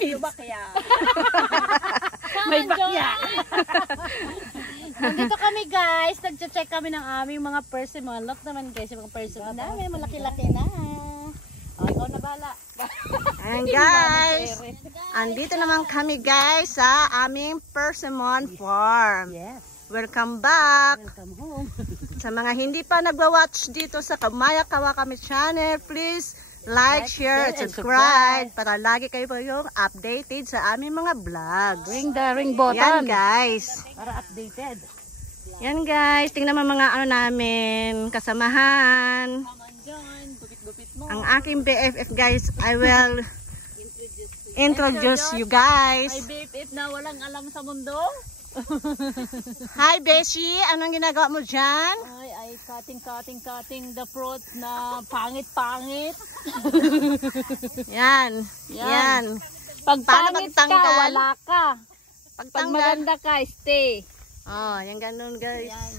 May bakya. May bakya. Nandito kami guys, nag-check kami ng aming mga person. Mga lot naman guys, yung mga person namin, malaki-laki na. O, ikaw na bala. Ayan guys, andito naman kami guys sa aming Persimmon Farm. Yes. Welcome back. Welcome home. Sa mga hindi pa nagwa-watch dito sa Kamaya Kawakami channel, please like, share, and subscribe para lagi kayo po yung updated sa aming mga vlogs. Ring the ring button. Yan guys. Para updated. Yan guys, tingnan mo mga ano namin, kasamahan. Ang aking BFF guys, I will introduce you guys. May BFF na walang alam sa mundo. Hi Beshi, anong ginagawa mo dyan? Ay, cutting the fruit na pangit-pangit. Yan, yan. Pag Paano pangit ka, magtanggal? wala ka. Pag Pagtanggal. maganda ka, stay. Oh, yan ganun guys. Yan,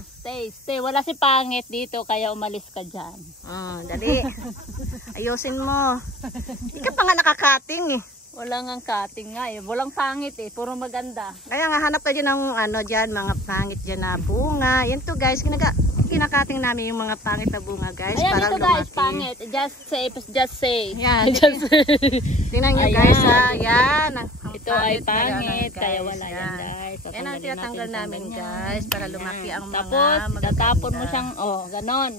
stay. Wala si pangit dito, kaya umalis ka dyan. Oh, dali. Ayusin mo. Hindi ka pa nga nakakating eh. Wala nga cutting nga eh. Walang pangit eh, puro maganda. Kaya nga hanap ka dyan ng ano dyan, mga pangit dyan na bunga. Yan to guys, kinakating namin yung mga pangit na bunga guys. Ayan para ito guys, lumaki. pangit. Just say. Yan. Just say. Tingnan nyo Ayan. guys ha. Yan. Ang Ito ay na pangit, yan, kaya wala yan Yan. guys. Yan ang tinatanggal namin guys para lumaki ang mga Tapos, magaganda. tatapon mo siyang, oh, ganon.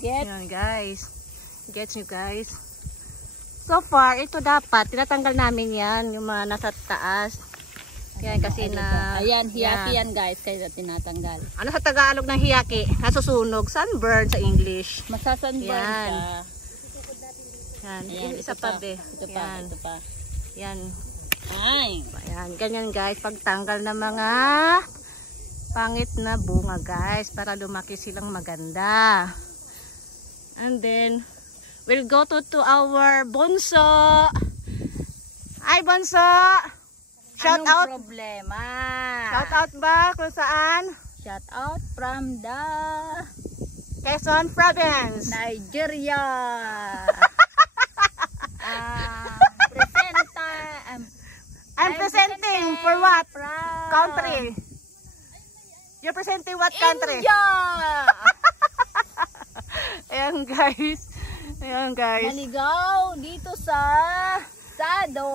Get? Yan guys. Gets nyo guys. So far, ito dapat, tinatanggal namin yan, yung mga nasa taas. Yan kasi na... Ayan, hiyaki yan guys, kaya tinatanggal. Ano sa Tagalog ng hiyaki? Nasusunog. Sunburn sa English. Masasunburn Yan. siya. Yan. Ayan, Isa pa be. Ito pa, Yan. ito pa. Yan. Ay. Ayan. Ganyan guys. Pagtanggal ng mga pangit na bunga guys. Para lumaki silang maganda. And then, we'll go to our Bonso. Hi Bonso! Shout Anong out. problema? Shout out ba kung saan? Shout out from the Quezon Province. Nigeria. I'm presenting for what from country? You're presenting what country? India. Ayan guys. Ayan guys. Naligaw dito sa Sado.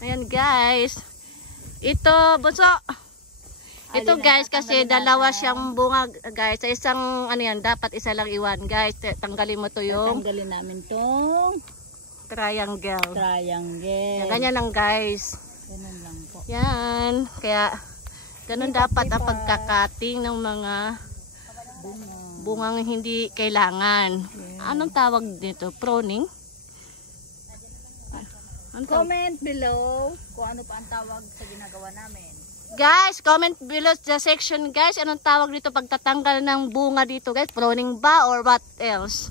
Ayan guys. Ito, bunso. Ito guys kasi dalawa siyang bunga guys. Sa isang ano yan, dapat isa lang iwan guys. Tanggalin mo to yung Tanggalin namin tong triangle. triangle. Yan, ganyan lang guys. Ganun lang po. Yan. Kaya ganun dapat ang pagkakating ng mga bungang hindi kailangan. Anong tawag dito? Pruning? Comment below kung ano pa ang tawag sa ginagawa namin. Guys, comment below the section guys. Anong tawag dito pagtatanggal ng bunga dito guys? Pruning ba or what else?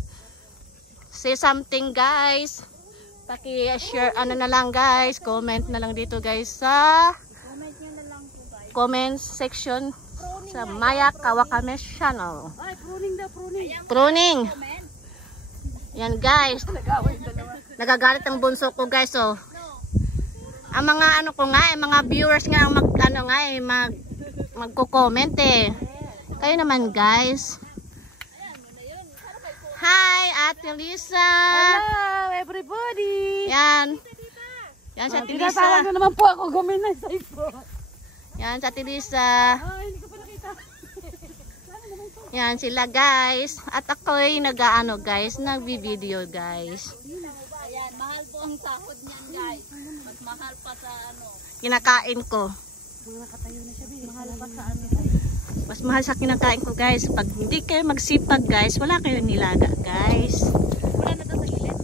Say something guys. Paki-share ano na lang guys. Comment na lang dito guys sa Comment nyo na lang po guys. comment section sa Maya Kawakami channel. Ay, pruning daw, pruning. Pruning. Comment. Yan guys. Nagagalit ang bunso ko guys oh. Ang mga ano ko nga, mga viewers nga ang magko-comment eh. Kayo naman guys. Hi, Ate Lisa. Hello everybody. Yan. Yan sa Ate Lisa. Tinatawag na naman po ako guminay sa iPhone. Yan sa Ate Lisa. Ay, hindi ko pa nakita. Yan sila guys. At ako'y nag-ano guys, nagbi-video guys. Ayan, mahal po ang sahod niyan guys. Mas mahal pa sa ano. Kinakain ko. Mga nakatayo na siya, mahal pa sa ano. Mas mahal sa kinakain ko guys. Pag hindi kayo magsipag guys, wala kayong nilaga guys. Wala na daw sa gilid.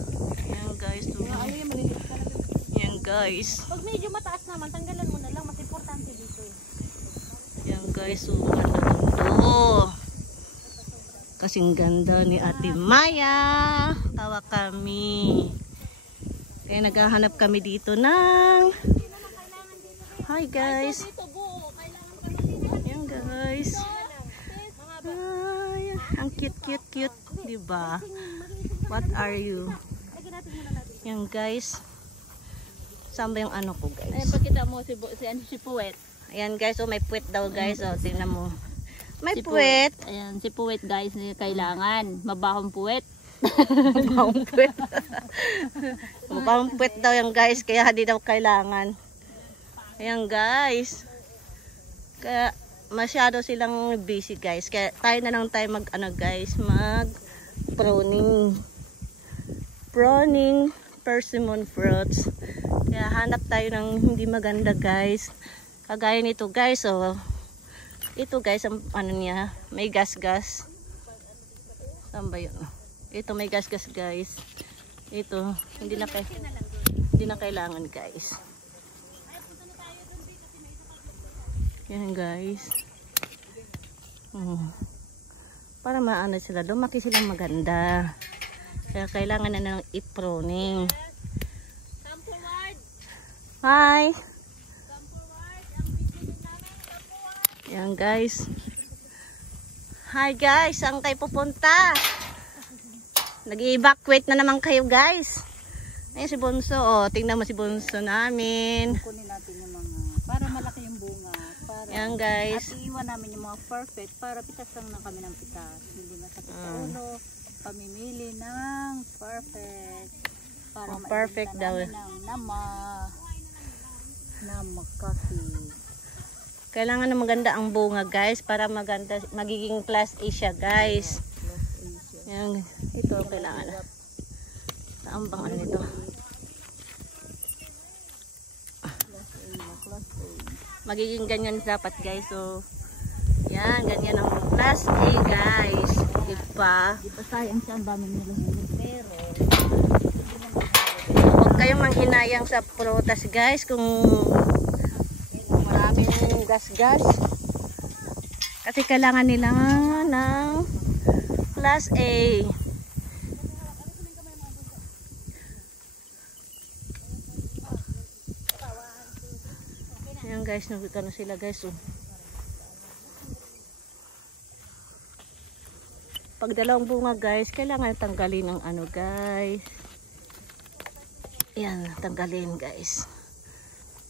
Yan guys. Ano yung maliliit ka na doon? Yan guys. Pag medyo mataas naman, tanggalan mo na lang. Mas importante dito eh. Yan guys. So, ano kasing ganda ni Ate Maya. Tawa kami. Kaya naghahanap kami dito ng... Hi guys. Yan guys. Ay, ang cute. Diba? What are you? Yan guys. Saan ba yung ano ko, Ayan, guys? pakita mo si Puwet. Ayan, guys. Oh, may puwet daw, guys. Oh, tingnan mo. May Si puwet. Ayan, si Puwet guys, kailangan. Mabahong puwet. Mabahong puwet. Mabahong puwet daw yan, guys. Kaya hindi daw kailangan. Ayan, guys. Kaya masyado silang busy, guys. Kaya tayo na lang tayo mag pruning. Pruning persimmon fruits. Kaya hanap tayo ng hindi maganda, guys. Kagaya nito, guys. Oh. Ito, guys, ang ano niya, may gas-gas. Saan ba yun? Ito may gas-gas, guys. Ito, hindi na kailangan, guys. Yan, guys. Para maano sila, lumaki silang maganda. Kaya kailangan na ng i-pruning. Hi! Yan, guys. Hi, guys. Saan kayo pupunta? Nag-evacuate na naman kayo, guys. Ayan si Bunso. Oh, tingnan mo si Bunso namin. Kunin natin yung mga, para malaki yung bunga. Yan, guys. At iiwan namin yung mga perfect para pitas lang na kami ng pitas. Hindi masakit sa ulo. Pamimili ng perfect. Para perfect daw. Namakasi. Kailangan na maganda ang bunga, guys, para maganda, magiging class A siya, guys. Yan, ito kailangan na. Saan bang ano nito? Magiging ganyan dapat, guys. So, yan, ganyan ang class A, guys. Diba? Di ba sayang siya, ang dami nila pero huwag kayong manghinayang sa prutas, guys, kung maraming gas-gas. Kasi kailangan nila ng class A. Ayan, guys, nagkano sila, guys. Oh. Pag dalawang bunga, guys, kailangan tanggalin ng ano, guys. Ayan, tanggalin, guys.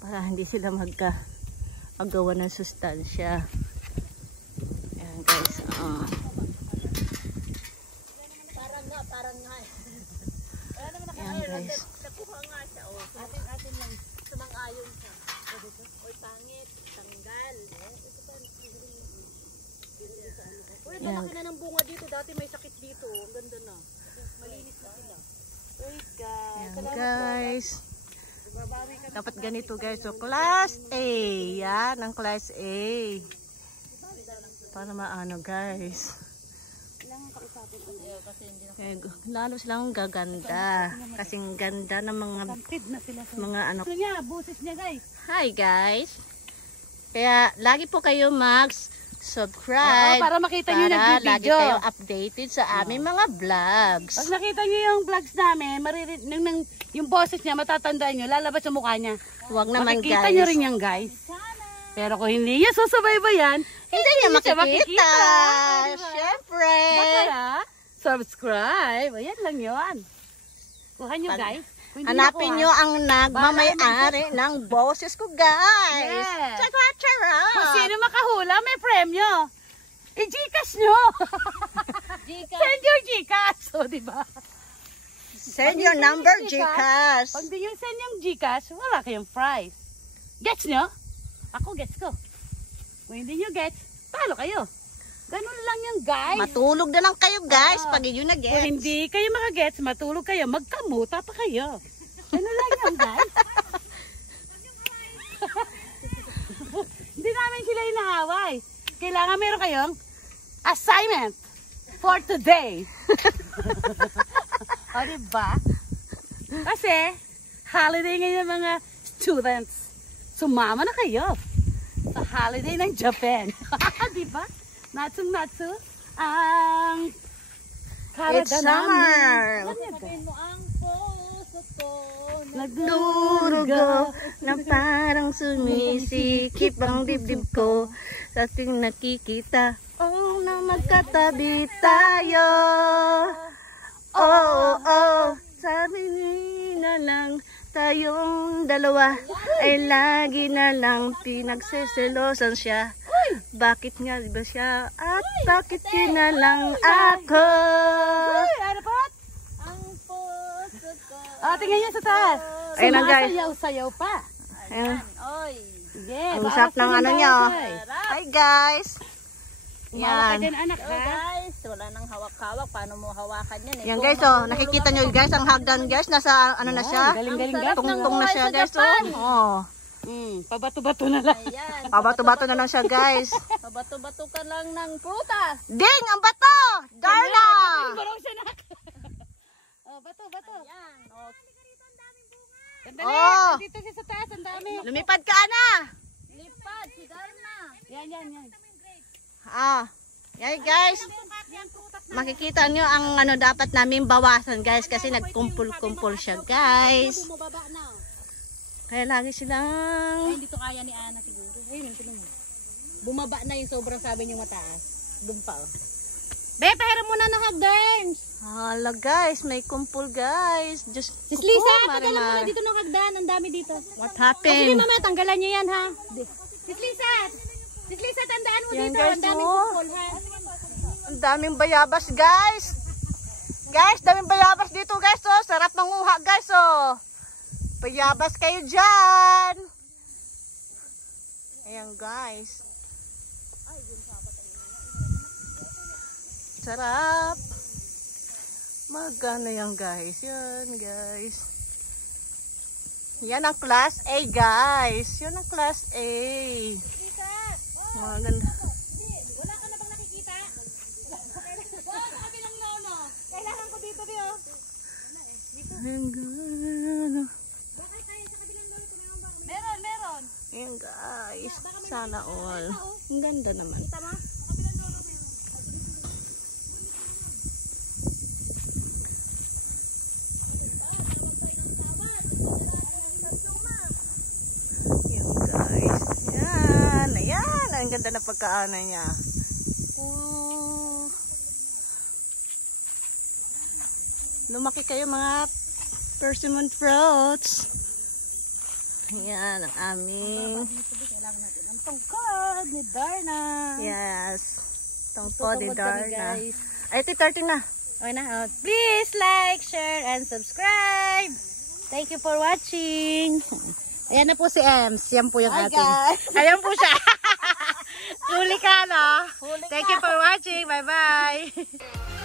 Para hindi sila magagawa ng sustansya. Ayan, guys. parang nga. Ayan, guys. Nakuha nga siya, oh. Atin lang, sumang-ayon siya. Oy, pangit, tanggal. Uy, malaki na ng bunga dito. Dati may sakit dito. Ang ganda na. Malinis na sila. Uy, guys. Ayan, guys. Dapat ganito, guys. So, class A. Yan, ang class A. Para maano, guys. Lalo silang gaganda. Kasing ganda ng mga ano. Niya, busis niya, guys. Hi, guys. Kaya, lagi po kayo mag-subscribe. Para makita nyo para nag-video. lagi kayo updated sa aming mga vlogs. Pag nakita nyo yung vlogs namin, yung boses niya, matatandaan nyo, lalabas sa mukha niya. Huwag naman, Makikita guys. nyo rin yan, guys. Pero kung hindi nyo susubaybayan, Hindi niya makikita. Diba? Siyempre. Kaya, subscribe. Ayan lang yun. Kuha nyo, guys. Kung hindi Hanapin nakuha, nyo ang nagmamay-ari ng boses ko, guys. Yes. Chara. Kung sino makahula, may premyo. I-Gcash nyo. Send your Gcash. O, diba? Send your number, Gcash. Pag di yung send yung Gcash, wala kayong prize. Gets nyo? Ako gets ko. Kung hindi nyo gets, talo kayo. Ganun lang yung guys. Matulog na lang kayo, guys, pag yun na Kung gets. hindi kayo makagets, matulog kayo, magkamuta pa kayo. Ganun lang yung guys. Hindi namin sila inaaway. Kailangan meron kayong assignment for today. O, diba? Kasi, holiday ngayon mga students. Sumama na kayo sa holiday ng Japan. Diba? Natsu-natsu ang It's summer. Nagdurugo na parang sumisikip ang dibdib ko sa ating nakikita. Oh, na magkatabi tayo. Oh, oh, sabi na lang tayong dalawa ay lagi na lang pinagseselosan siya. Bakit nga ba siya at bakit di na lang ako? Ano po? Ang puso ko. Tingnan niyo sa taas. Ayun na, guys. Sumasayaw-sayaw pa. Ayun. Oy. Sige. Ang sarap ng ano niya. Hi guys. Umawa ka Yan. dyan, anak, Oh, ha? guys, wala nang hawak-hawak. Paano mo hawakan yan? Yan guys, oh, nakikita nyo guys, ang hagdan guys, nasa ano na siya? Galing-galing guys. Tungtong na siya guys, oh. Pabato-bato na lang. Ayan. Pabato-bato na lang siya guys. Pabato-bato ka lang ng prutas. Ding! Ang bato! Darna! Barong siya, anak. Bato. Ayan. Oh, Sandali. Oh. Dito siya sa taas. Ang dami. Lumipad ka na! lipad si Darna. Yan. Ah, yan guys. Makikita nyo ang ano dapat namin bawasan guys kasi nagkumpul-kumpul siya guys. Bumababa na. Kaya lagi silang... Ay, dito kaya ni Ana siguro. Ayun, tingnan mo. Bumaba na yung sobrang sabi niyo mataas. Doon pa, oh. Be, pahiram muna ng hagdans. Hala guys, may kumpul guys. Just Sis Lisa, pagdala muna dito ng hagdan. Ang dami dito. What Sige, happened? mamaya, tanggalan niyo yan, ha? Sis Lisa, tandaan mo Yan, dito. guys, Ang daming oh. kupol, ha? Ang daming bayabas guys. Guys, daming bayabas dito guys. Oh, sarap manguha guys. Oh. Bayabas kayo dyan. Ayan guys. Sarap. Magano yan guys. Yan guys. Yan ang class A guys. Yan ang class A. Maganda. Wala ka na bang nakikita? Doon, sa kabilang lolo. Kailangan ko dito, Dio. Ayan guys. Bakit tayo sa kabilang lolo? Meron. Ayan guys. Sana all. Ang ganda naman. Tama? Ayan guys. Ayan. Ayan. Ang ganda na pagkaano niya. Lumaki kayo mga persimmon fruits. Ayan ang aming. Kailangan natin ang tungkod ni Darna. Yes. Tungkod ni Darna. Guys. Ay, ito 13 na. Okay na. Oh, please like, share, and subscribe. Thank you for watching. Ayan na po si Ems. Yan po yung Hi ating. guys. Ayan po siya. Huli ka na. Thank you for watching. Bye-bye.